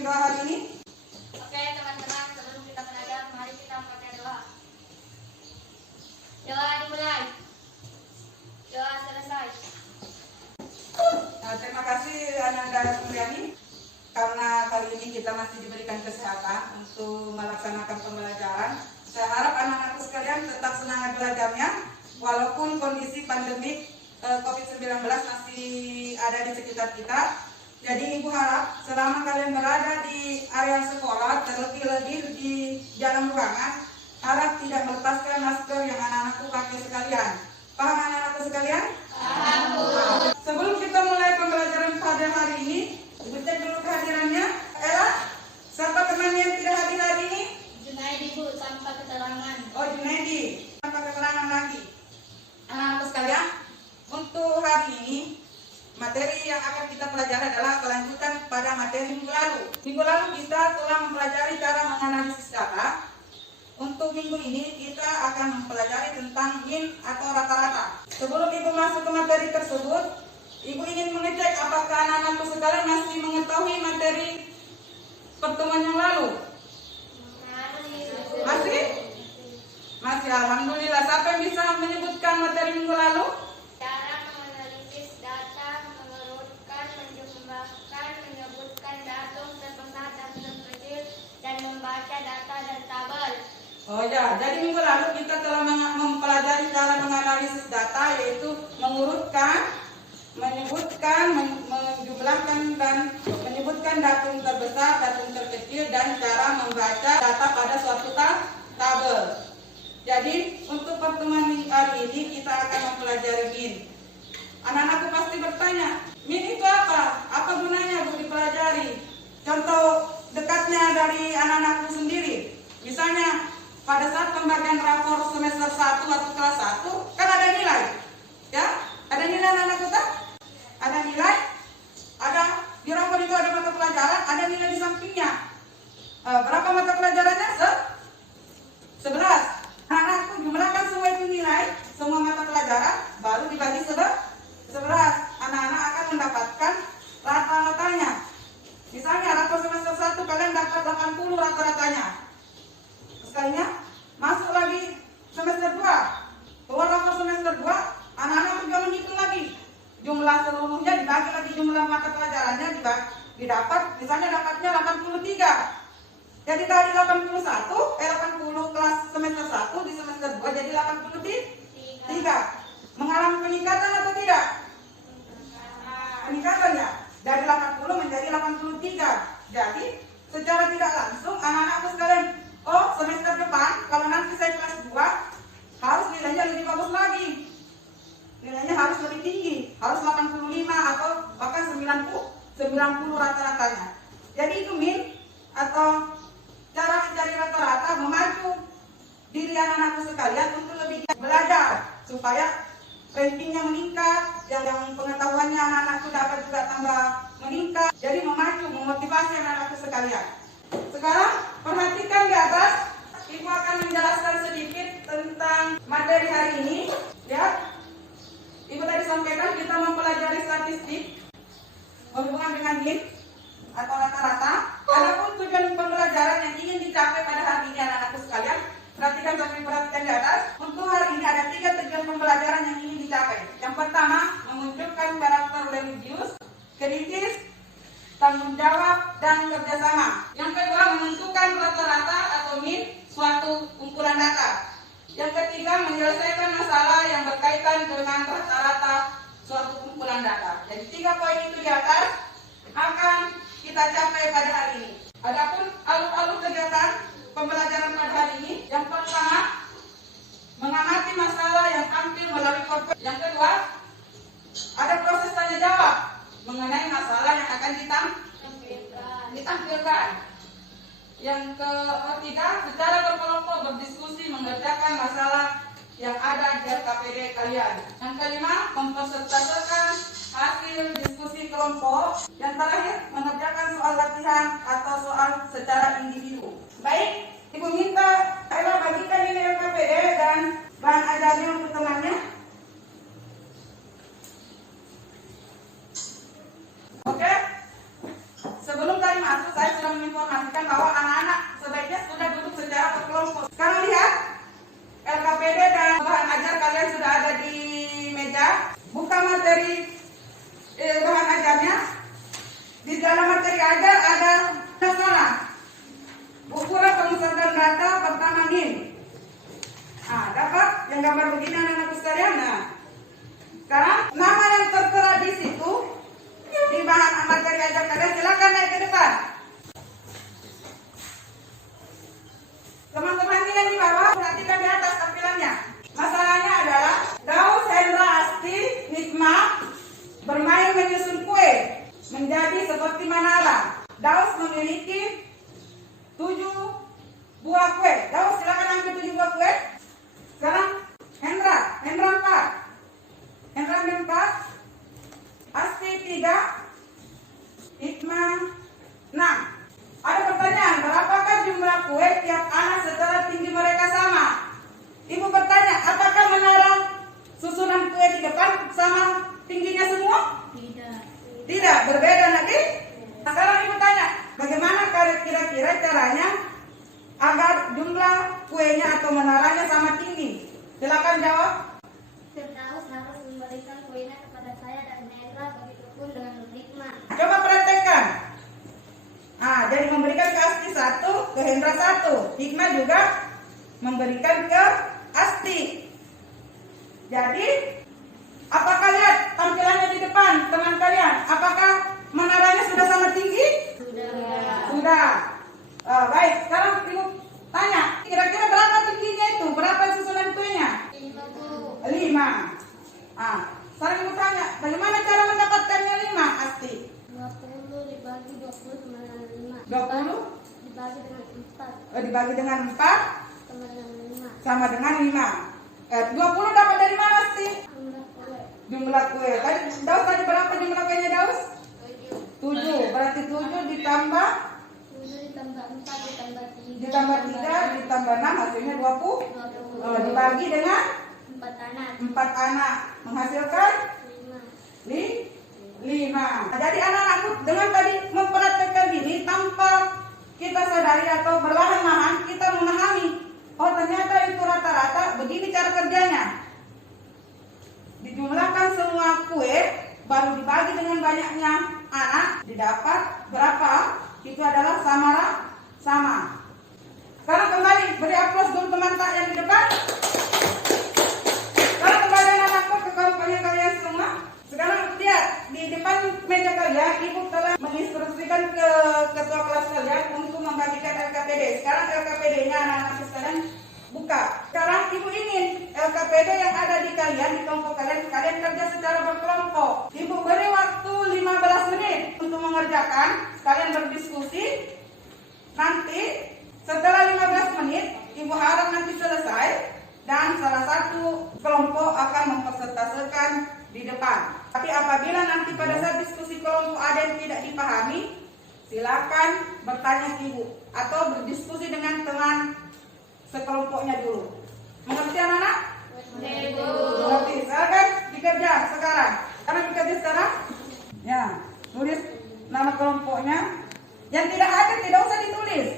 bimbing doa hari ini? Oke teman-teman, sebelum kita belajar, mari kita membaca doa. Doa dimulai. Doa selesai. Nah, terima kasih Ananda Suryani, karena kali ini kita masih diberikan kesehatan untuk melaksanakan pembelajaran. Saya harap anak-anakku sekalian tetap semangat belajarnya, walaupun kondisi pandemik COVID-19 masih ada di sekitar kita. Jadi Ibu harap selama kalian berada di area sekolah, terlebih-lebih di dalam ruangan, harap tidak melepaskan masker yang anak-anakku pakai sekalian. Paham anak-anakku sekalian? Paham, Bu. Sebelum kita mulai pembelajaran pada hari ini, Ibu cek dulu kehadirannya. Ella, siapa teman yang tidak hadir hari ini? Junaidi, Bu, tanpa keterangan. Oh, Junaidi, tanpa keterangan lagi. Anak-anakku sekalian, untuk hari ini materi yang akan kita pelajari adalah kelanjutan pada materi minggu lalu. Minggu lalu kita telah mempelajari cara menganalisis data. Untuk minggu ini kita akan mempelajari tentang mean atau rata-rata. Sebelum Ibu masuk ke materi tersebut, Ibu ingin mengecek apakah anak-anakku sekalian masih mengetahui materi pertemuan yang lalu. Masih? Masih, alhamdulillah. Siapa yang bisa menyebutkan materi minggu lalu? Cara menganalisis data, mengurutkan, menjumlahkan, menyebutkan datum terbesar dan terkecil, dan membaca data dan tabel. Oh ya, jadi minggu lalu kita telah mempelajari cara menganalisis data, yaitu mengurutkan, menyebutkan, menjumlahkan, dan menyebutkan datum terbesar, datum terkecil, dan cara membaca data pada suatu tabel. Jadi untuk pertemuan hari ini kita akan mempelajari mean. Anak-anakku pasti bertanya, mean itu apa? Apa gunanya Bu dipelajari? Contoh dekatnya dari anak-anakku sendiri. Misalnya pada saat pembagian rapor semester 1 atau kelas 1 kan ada nilai. Ya? Ada nilai anak-anakku tak? Ada nilai. Ada di rapor itu ada mata pelajaran, ada nilai di sampingnya. Berapa mata pelajarannya? 11. Anak-anakku jumlahkan semua itu nilai, semua mata pelajaran, baru dibagi 11. Anak-anak akan mendapatkan rata-ratanya. Misalnya rapor semester 1 kalian dapat 80 rata-ratanya. Sekalinya masuk lagi semester 2, keluar rapor semester 2, anak-anak juga menghitung lagi jumlah seluruhnya, dibagi lagi jumlah mata pelajarannya, didapat, misalnya dapatnya 83. Jadi tadi 80 kelas semester 1 di semester 2 jadi 83. Mengalami peningkatan atau tidak? Peningkatan ya. Dari 80 menjadi 83. Jadi secara tidak langsung anak-anakku sekalian, oh semester depan kalau nanti saya kelas 2 harus nilainya lebih bagus lagi. Nilainya harus lebih tinggi, harus 85 atau bahkan 90 rata-ratanya. Jadi itu mean atau cara mencari rata-rata, memacu diri anak-anakku sekalian untuk lebih belajar supaya rankingnya meningkat, yang pengetahuannya anak-anakku dapat juga tambah meningkat. Jadi memacu, memotivasi anak-anakku sekalian. Sekarang perhatikan di atas, Ibu akan menjelaskan sedikit tentang materi hari ini. Ya, Ibu tadi sampaikan kita mempelajari statistik berhubungan dengan mean atau rata-rata. Adapun tujuan pembelajaran yang ingin dicapai pada hari ini anak-anakku sekalian, perhatikan di atas. Untuk hari ini ada 3 tujuan pembelajaran yang ingin dicapai. Yang pertama, memunculkan karakter religius, kritis, tanggung jawab, dan kerjasama. Yang kedua, menentukan rata-rata atau mean suatu kumpulan data. Yang ketiga, menyelesaikan masalah yang berkaitan dengan rata-rata suatu kumpulan data. Jadi 3 poin itu di atas akan kita capai pada hari ini. Adapun alur-alur kegiatan pembelajaran pada hari ini, yang pertama mengamati masalah yang tampil melalui korpus. Yang kedua, ada proses tanya jawab mengenai masalah yang akan ditampilkan. Yang ketiga, secara berkelompok berdiskusi mengerjakan masalah yang ada di RKPD kalian. Yang kelima, mempesertakan hasil diskusi kelompok. Yang terakhir, mengerjakan soal latihan atau soal secara individu. Baik, Ibu minta Ella bagikan ini RKPD dan bahan ajarnya untuk temannya. Oke? Sebelum tadi masuk, saya sudah Di dalam materi ajar ada masalah. Ukuran pemusatan data pertama NIM. Dapat yang gambar begini anak-anakku sekalian. Sekarang nama yang tertera di situ di bahan materi ajar kalian, silakan naik ke depan. Teman-teman ini yang di bawah, perhatikan di atas tampilannya. Masalahnya adalah Daus Hendra Asti Nikma bermain menyusun kue menjadi seperti Manala. Daus memiliki 7 buah kue. Daus silakan ambil 7 buah kue. Sekarang Hendra 4. Hendra ambil 4. Asti 3. Nikma 6. Ada pertanyaan, berapakah jumlah kue tiap anak secara tinggi mereka sama? Ibu bertanya, apakah menara susunan kue di depan sama tingginya semua? Tidak, berbeda lagi. Sekarang ibu tanya, bagaimana kira-kira caranya agar jumlah kuenya atau menaranya sama tinggi? Silakan jawab. Firdaus harus memberikan kuenya kepada saya dan Hendra, begitupun dengan Nikma. Coba praktekkan. Jadi memberikan ke Asti 1, ke Hendra 1. Hikmah juga memberikan ke Asti. Jadi, apakah lihat tampilannya di depan teman kalian? Apakah menaranya sudah sama tinggi? Sudah. Baik, sekarang ibu tanya, kira-kira berapa tingginya itu? Berapa susunan kuenya? 5. Sekarang ibu tanya, bagaimana cara mendapatkannya 5, Asti? 20 dibagi 20 sama dengan 5. 20 Dibagi dengan 4 dibagi dengan 4 sama dengan 5. sama dengan 5. 20 dapat dari mana, Asti? Jumlah kue Jumlah kue. Daus tadi berapa jumlah kuenya, Daus? 7. Berarti 7 ditambah 7 ditambah 4 ditambah 3 ditambah 6 hasilnya 20. Dibagi dengan 4 anak 4 anak menghasilkan 5. 5. Jadi anak-anakku dengan tadi mempraktekkan ini tanpa kita sadari atau perlahan-lahan kita memahami, oh ternyata itu rata-rata begini cara kerjanya. Dijumlahkan semua kue baru dibagi dengan banyaknya anak, didapat berapa? Itu adalah sama. Sekarang kembali beri aplaus dulu teman tak yang di depan. Sekarang kembali anak-anakku ke kelompoknya kalian semua. Sekarang lihat di depan meja kalian, ibu telah menginstruksikan ke ketua kelas kalian untuk membagikan LKPD. Sekarang LKPD-nya anak-anak sekalian buka. Sekarang ibu ingin LKPD yang ada di kalian, di kelompok kalian kerja secara berkelompok. Ibu beri waktu 15 menit untuk mengerjakan. Kalian berdiskusi. Nanti setelah 15 menit, ibu harap nanti selesai dan salah satu kelompok akan mempresentasikan di depan. Tapi apabila nanti pada saat diskusi kelompok ada yang tidak dipahami, silakan bertanya ke ibu atau berdiskusi dengan teman sekelompoknya dulu. Mengerti anak-anak? Mengerti. Silakan dikerja sekarang. Karena dikerja sekarang, ya tulis nama kelompoknya. Yang tidak ada tidak usah ditulis.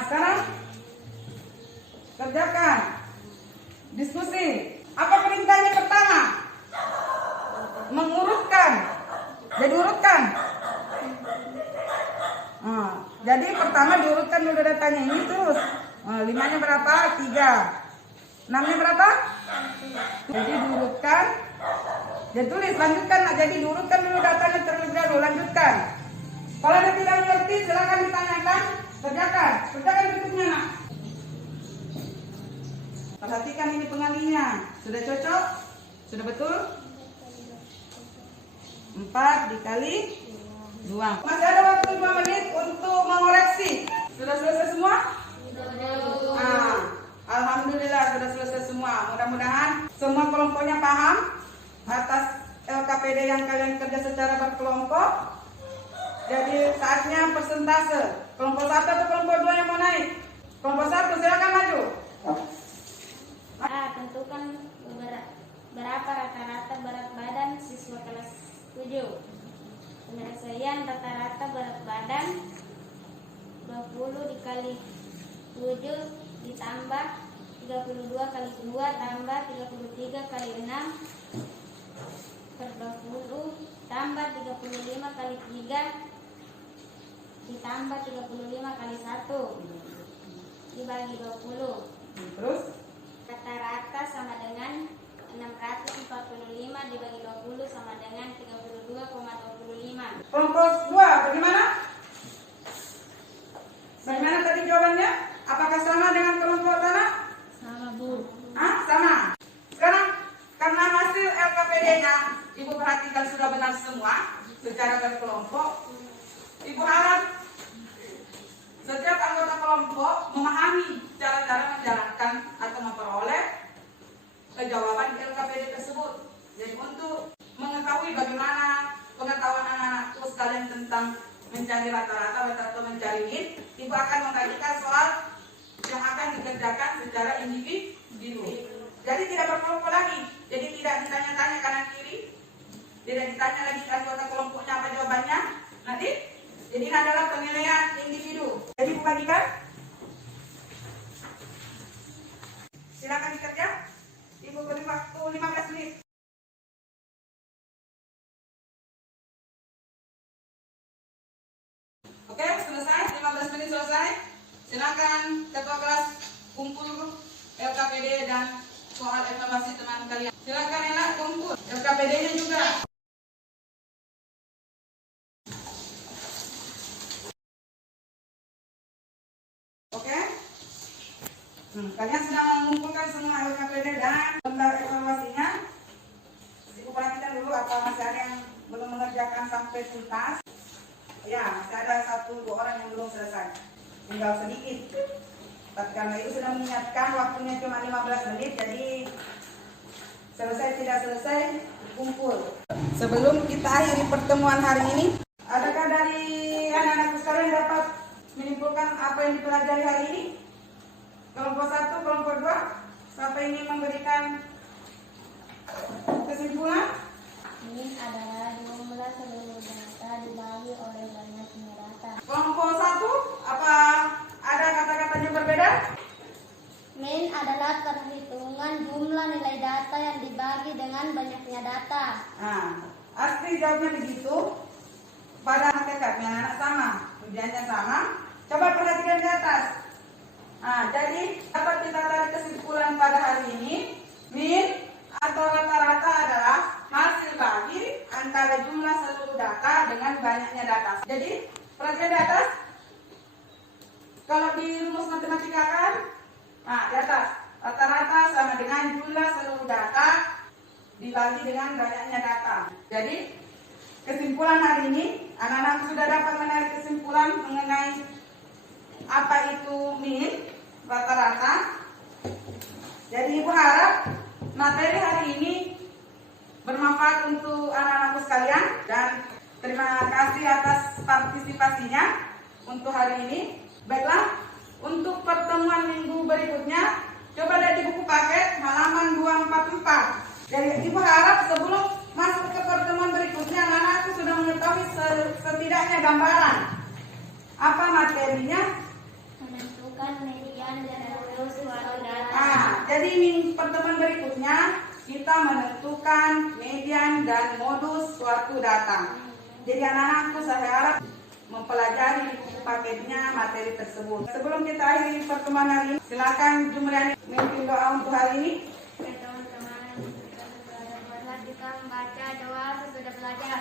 Sekarang kerjakan. Diskusi. Apa perintahnya pertama? Mengurutkan. Jadi urutkan. Jadi pertama diurutkan dulu datanya ini terus. 5-nya berapa? 3. 6-nya berapa? Jadi diurutkan. Jadi tulis lanjutkan. Jadi diurutkan dulu datanya terlebih dahulu. Lanjutkan. Kalau ada tidak mengerti silakan ditanyakan. Kerjakan berikutnya nak. Perhatikan ini pengalinya. Sudah cocok? Sudah betul? 4 dikali 2. Masih ada waktu 5 menit untuk mengoreksi. Sudah selesai semua? Alhamdulillah sudah selesai semua. Mudah-mudahan semua kelompoknya paham atas LKPD yang kalian kerja secara berkelompok. Jadi saatnya persentase. Kelompok 1 atau kelompok 2 yang mau naik? Kelompok 1 silakan maju. Tentukan berapa rata-rata berat badan siswa kelas 7. Penyelesaian rata-rata berat badan 20 dikali 7 ditambah 32 kali 2 tambah 33 kali 6 per 20 tambah 35 kali 3 ditambah 35 kali 1 dibagi 20. Terus Rata-rata sama dengan 645 dibagi 20 sama dengan 32,25. kelompok 2 bagaimana? Bagaimana tadi jawabannya? Apakah sama dengan kelompok tanah? Sama, Bu. Sama. Sekarang karena hasil LKPD-nya Ibu perhatikan sudah benar semua secara berkelompok. Ibu harap setiap anggota kelompok memahami cara-cara menjalankan atau memperoleh jawaban di LKPD tersebut. Jadi untuk mengetahui bagaimana pengetahuan anak-anakku sekalian tentang mencari rata-rata atau mencari mean, Ibu akan membagikan soal yang akan dikerjakan secara individu. Jadi tidak berkelompok lagi. Jadi tidak ditanya-tanya kanan kiri, tidak ditanya lagi anggota kelompoknya apa jawabannya. Nanti jadi ini adalah penilaian individu. Jadi Ibu bagikan. Silakan dikerja. Ibu beri waktu 15 menit. Oke, selesai. 15 menit selesai. Silakan ketua kelas kumpul LKPD dan soal evaluasi teman kalian. Silakan enak kumpul LKPD-nya juga. Oke. Kalian sudah mengumpulkan semua LKPD dan lembar evaluasinya. Ibu perhatikan dulu apa masih ada yang belum mengerjakan sampai tuntas. Ya, masih ada 1-2 orang yang belum selesai. Tinggal sedikit. Tapi karena itu sudah mengingatkan waktunya cuma 15 menit, jadi selesai tidak selesai kumpul. Sebelum kita akhiri pertemuan hari ini, adakah dari anak-anak sekalian dapat menyimpulkan apa yang dipelajari hari ini? Kelompok 1, kelompok 2, siapa ingin memberikan kesimpulan? Min adalah jumlah seluruh data dibagi oleh banyaknya data. Kelompok 1, apa ada kata-katanya berbeda? Min adalah perhitungan jumlah nilai data yang dibagi dengan banyaknya data. Nah, asli jawabnya begitu. Pada hakikatnya anak sama, tujuannya sama. Coba perhatikan di atas. Nah, jadi dapat kita tarik kesimpulan pada hari ini, min atau rata-rata adalah hasil bagi antara jumlah seluruh data dengan banyaknya data. Jadi perhatikan di atas. Kalau di rumus matematika kan, nah di atas rata-rata sama dengan jumlah seluruh data dibagi dengan banyaknya data. Jadi kesimpulan hari ini anak-anak sudah dapat menarik kesimpulan mengenai apa itu min, rata-rata. Jadi Ibu harap materi hari ini bermanfaat untuk anak-anakku sekalian dan terima kasih atas partisipasinya untuk hari ini. Baiklah, untuk pertemuan minggu berikutnya coba lihat di buku paket halaman 244. Jadi Ibu harap sebelum masuk ke pertemuan berikutnya anak-anakku sudah mengetahui setidaknya gambaran apa materinya. Menentukan median dan modus suatu data. Jadi pertemuan berikutnya kita menentukan median dan modus suatu data. Jadi anak-anakku saya harap mempelajari di buku paketnya materi tersebut. Sebelum kita akhiri pertemuan hari ini, silakan Jumriani memimpin doa untuk hari ini. Oke teman-teman, kita membaca doa sesudah belajar.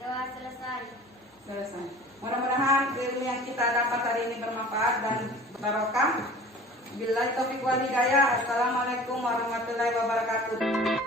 Doa selesai. Selesai. Mudah-mudahan ilmu yang kita dapat hari ini bermanfaat dan barokah. Billahi taufiq wal hidayah. Assalamualaikum warahmatullahi wabarakatuh.